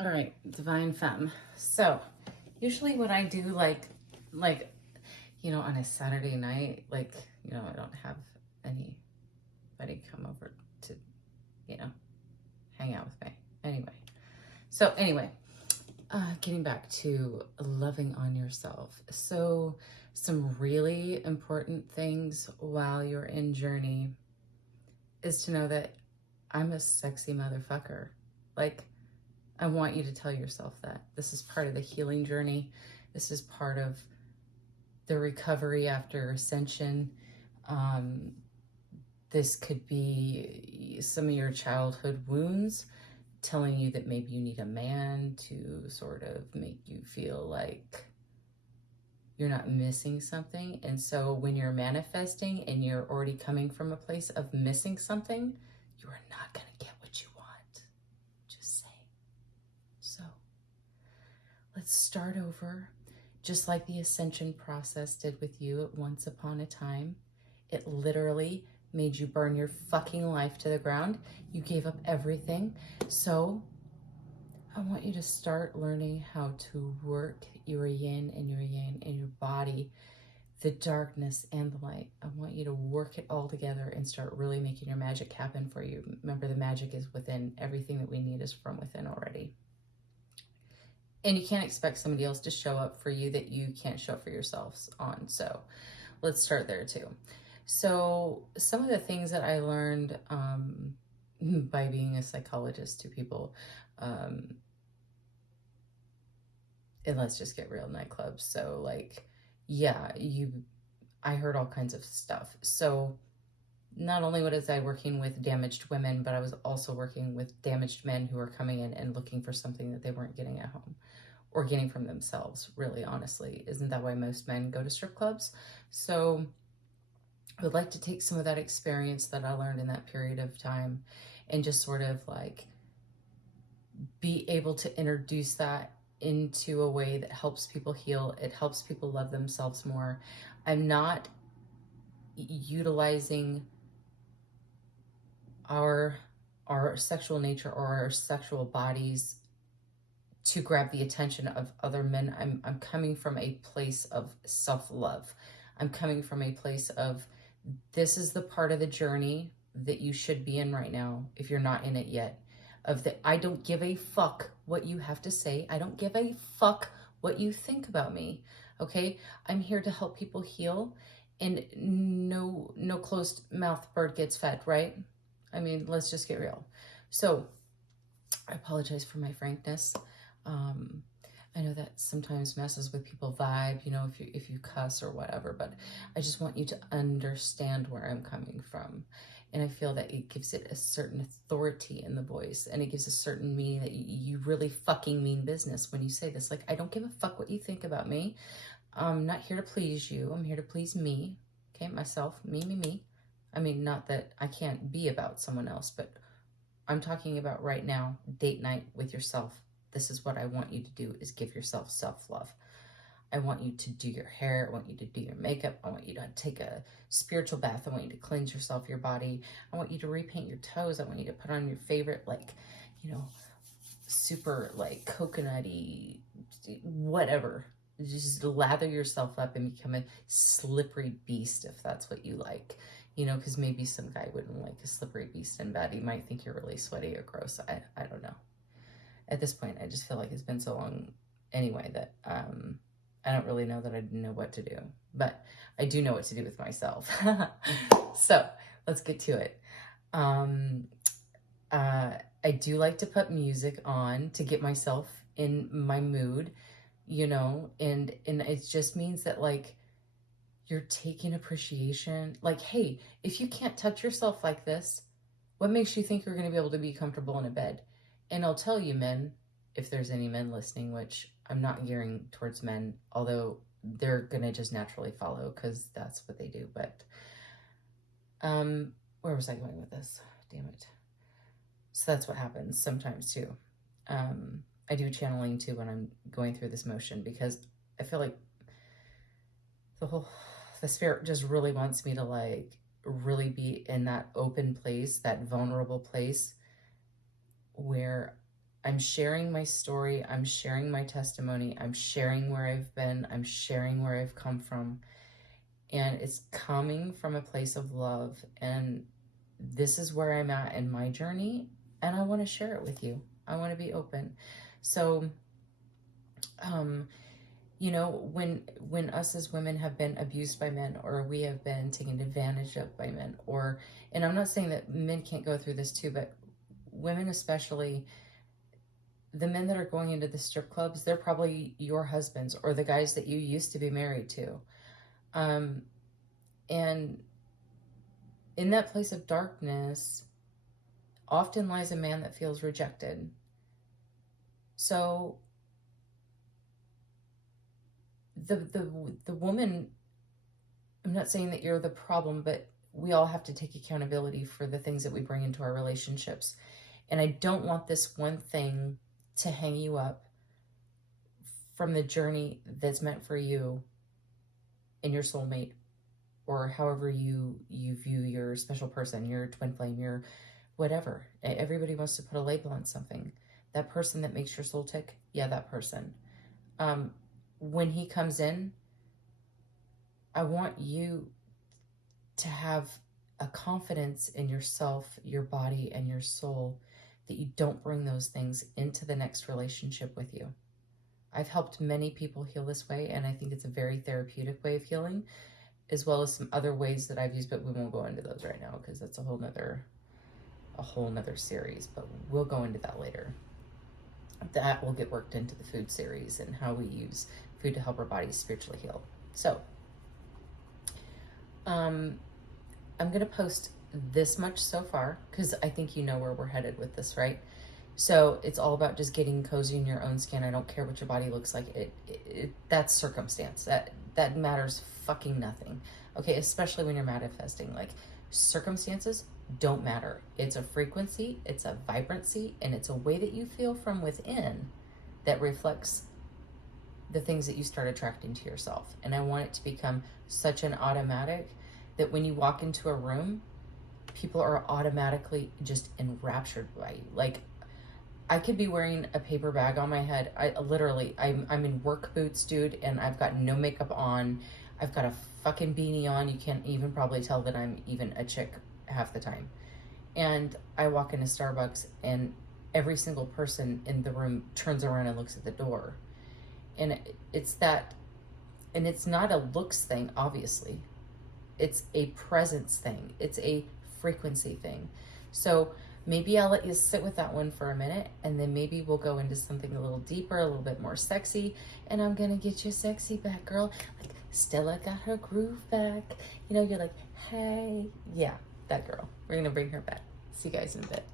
All right, Divine Femme. So, usually what I do, like, on a Saturday night, I don't have anybody come over to, you know, hang out with me. Anyway, getting back to loving on yourself. So, some really important things while you're in journey is to know that I'm a sexy motherfucker. Like, I want you to tell yourself that. This is part of the healing journey. This is part of the recovery after ascension. Um, this could be some of your childhood wounds telling you that maybe you need a man to sort of make you feel like you're not missing something. And so when you're manifesting and you're already coming from a place of missing something, you are not going to get what you want. Just saying. So let's start over. Just like the ascension process did with you at once upon a time. It literally made you burn your fucking life to the ground. You gave up everything. So I want you to start learning how to work your yin and your yang in your body, the darkness and the light. I want you to work it all together and start really making your magic happen for you. Remember, the magic is within. Everything that we need is from within already. And you can't expect somebody else to show up for you that you can't show up for yourselves on. So let's start there too. So some of the things that I learned by being a psychologist to people, and let's just get real, nightclubs. So I heard all kinds of stuff. So not only was I working with damaged women, but I was also working with damaged men who were coming in and looking for something that they weren't getting at home or getting from themselves, really, honestly. Isn't that why most men go to strip clubs? So I would like to take some of that experience that I learned in that period of time and just sort of like be able to introduce that into a way that helps people heal. It helps people love themselves more. I'm not utilizing our sexual nature or our sexual bodies to grab the attention of other men. I'm coming from a place of self-love. I'm coming from a place of, this is the part of the journey that you should be in right now if you're not in it yet. I don't give a fuck what you have to say. I don't give a fuck what you think about me. Okay? I'm here to help people heal, and no closed mouth bird gets fed, right? I mean, let's just get real. So I apologize for my frankness. I know that sometimes messes with people's vibe, if you cuss or whatever, but I just want you to understand where I'm coming from. And I feel that it gives it a certain authority in the voice, and it gives a certain meaning that you really fucking mean business when you say this. Like, I don't give a fuck what you think about me. I'm not here to please you. I'm here to please me. Okay, myself, me. I mean, not that I can't be about someone else, but I'm talking about right now, date night with yourself. This is what I want you to do, is give yourself self-love. I want you to do your hair. I want you to do your makeup. I want you to take a spiritual bath. I want you to cleanse yourself, your body. I want you to repaint your toes. I want you to put on your favorite, super coconutty, whatever. Just lather yourself up and become a slippery beast if that's what you like. Because maybe some guy wouldn't like a slippery beast in bed. He might think you're really sweaty or gross. I don't know. At this point, I just feel like it's been so long anyway that I don't really know that I know what to do. But I do know what to do with myself. So let's get to it. I do like to put music on to get myself in my mood, and it just means that you're taking appreciation. Like, hey, if you can't touch yourself like this, what makes you think you're going to be able to be comfortable in a bed? And I'll tell you, men, if there's any men listening, which I'm not gearing towards men, although they're going to just naturally follow because that's what they do. But where was I going with this? Damn it. So that's what happens sometimes too. I do channeling too when I'm going through this motion, because I feel like the spirit just really wants me to really be in that open place, that vulnerable place where I'm sharing my story. I'm sharing my testimony. I'm sharing where I've been. I'm sharing where I've come from. And it's coming from a place of love. And this is where I'm at in my journey. And I want to share it with you. I want to be open. So, you know, when us as women have been abused by men, or we have been taken advantage of by men, or, and I'm not saying that men can't go through this too, but women especially, the men that are going into the strip clubs, they're probably your husbands or the guys that you used to be married to. And in that place of darkness, often lies a man that feels rejected. So the woman, I'm not saying that you're the problem, but we all have to take accountability for the things that we bring into our relationships. And I don't want this one thing to hang you up from the journey that's meant for you and your soulmate, or however you view your special person, your twin flame, your whatever. Everybody wants to put a label on something. That person that makes your soul tick, yeah, that person. When he comes in, I want you to have a confidence in yourself, your body, and your soul that you don't bring those things into the next relationship with you. I've helped many people heal this way, and I think it's a very therapeutic way of healing, as well as some other ways that I've used, but we won't go into those right now because that's a whole nother series, but we'll go into that later. That will get worked into the food series and how we use food to help our bodies spiritually heal. So, I'm going to post this much so far because I think you know where we're headed with this, right? So it's all about just getting cozy in your own skin. I don't care what your body looks like. That's circumstance. That matters fucking nothing. Okay, especially when you're manifesting. Like, circumstances don't matter. It's a frequency, it's a vibrancy, and it's a way that you feel from within that reflects the things that you start attracting to yourself. And I want it to become such an automatic that when you walk into a room, people are automatically just enraptured by you. Like, I could be wearing a paper bag on my head. I'm in work boots, dude, and I've got no makeup on. I've got a fucking beanie on. You can't even probably tell that I'm even a chick half the time. And I walk into Starbucks and every single person in the room turns around and looks at the door. And it's that, and it's not a looks thing, obviously. It's a presence thing. It's a frequency thing. So maybe I'll let you sit with that one for a minute, and then maybe we'll go into something a little deeper, a little bit more sexy, and I'm gonna get your sexy back, girl. Like, Stella got her groove back. You know, you're like, hey, yeah, that girl. We're gonna bring her back. See you guys in a bit.